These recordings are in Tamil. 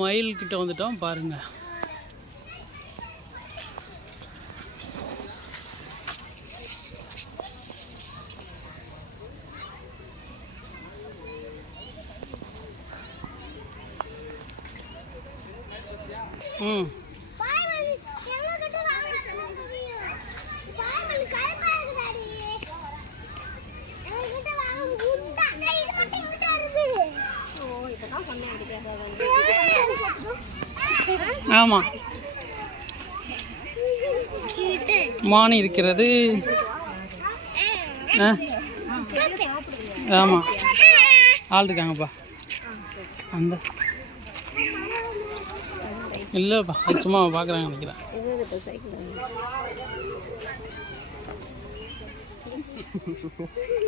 மயில் கிட்ட வந்துட்டோம் பாருங்க. ஆமாம், மான் இருக்கிறது. ஆமாம், ஆள் இருக்காங்கப்பா. அந்த இல்லைப்பா, அது சும்மா பார்க்குறாங்க நினைக்கிறேன்.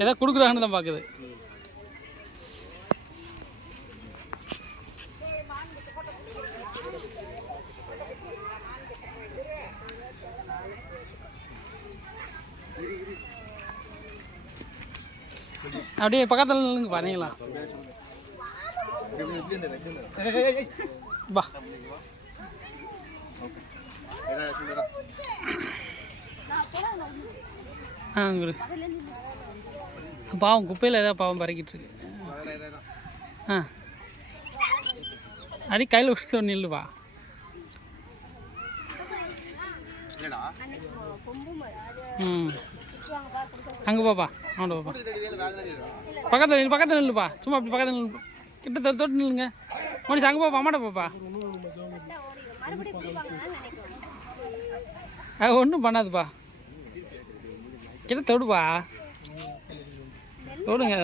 ஏதாவது கொடுக்குறாங்கன்னு தான் பார்க்குது. அப்படியே பக்கத்தில் நில்லுங்க பாருங்களா. வா பாவம் குப்பையில் ஏதாவது பாவம் பறக்கிட்டு இருக்கு. அடி கையில் விட்டு நில்லுவா. அங்கே பாப்பா, அவன் பாப்பா, பக்கத்தில் நில்லுப்பா. சும்மா அப்படி பக்கத்தில் நில்லு, கிட்ட தொட்டு நில்லுங்க. மனுஷன் அங்கே பாப்பா, அம்மாட்ட பாப்பா. அது ஒன்றும் பண்ணாதுப்பா, கிட்ட தொடுப்பா, தொடுங்க.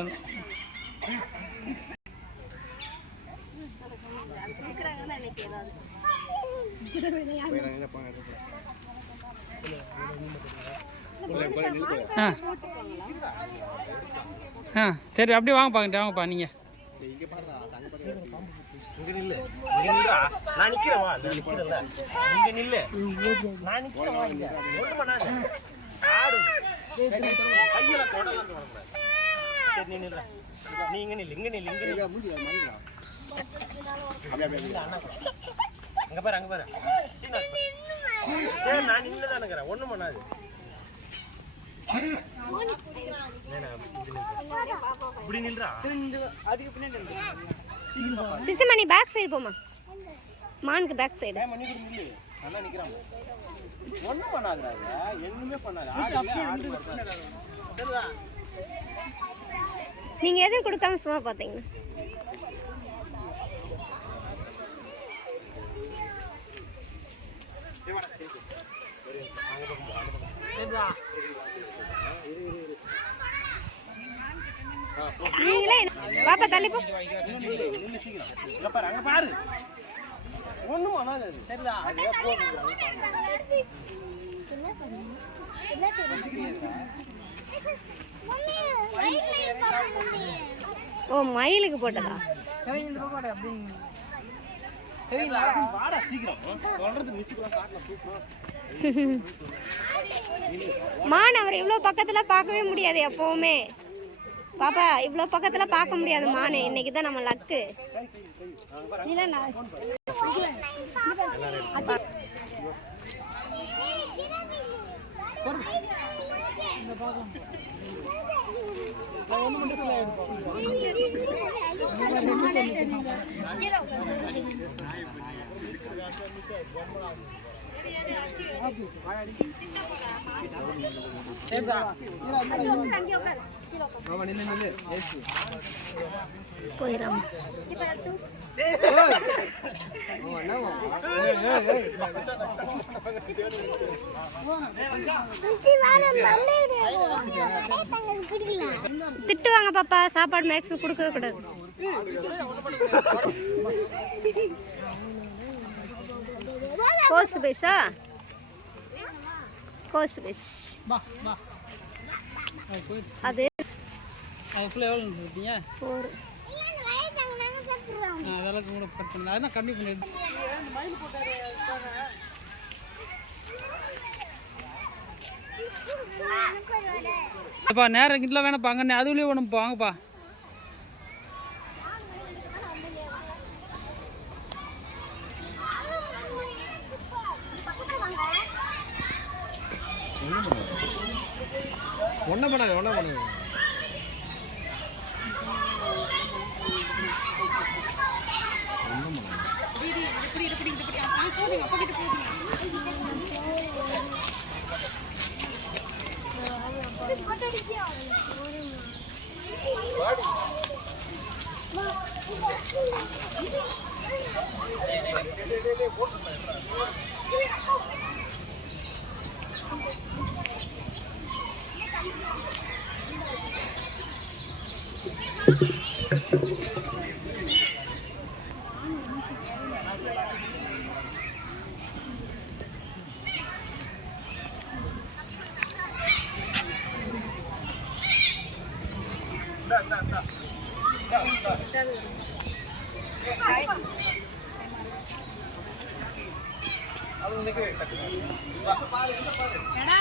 சரி, அப்படியே வாங்க பாக்கிட்ட, வாங்கப்பா. நீங்கள் ஒன்றும் பண்ணாது. சிசுமணி பேக் சைடு போமா, மானுக்கு பேக் சைடு. ஒன்றும் பண்ணாது, எதுவுமே பண்ணாது. நீங்க எதுவும் கொடுக்காம சும்மா பார்த்தீங்கன்னா நீங்களே பாப்பா தள்ளி போ. அங்க பாரு, ஒண்ணும் பண்ணாது. சரிதா, ஓ மயிலுக்கு போட்டதா? மான் அவர் இவ்வளோ பக்கத்தில் பார்க்கவே முடியாது எப்பவுமே. பாப்பா, இவ்வளோ பக்கத்தில் பார்க்க முடியாது மானு. இன்னைக்கு தான் நம்ம லக்கு. போயிடும். திட்டுவாங்க பாப்பா, சாப்பாடு மேக்ஸிமம் கொடுக்கவே கூடாது. கோஸ் பேஷா, கோஸ் பேஷ் அது எவ்வளோ கொடுத்தீங்க? அதெல்லாம் கூட கட் பண்ணல, அதெல்லாம் கம்மி பண்ணிட்டு அப்பா நேரம் கிட்ட வேணாப்பா அங்கே அதுலேயே வேணும்ப்பா வாங்கப்பா. ஒன்றும் பண்ணாது ஒன்றும் பண்ணாது. எடா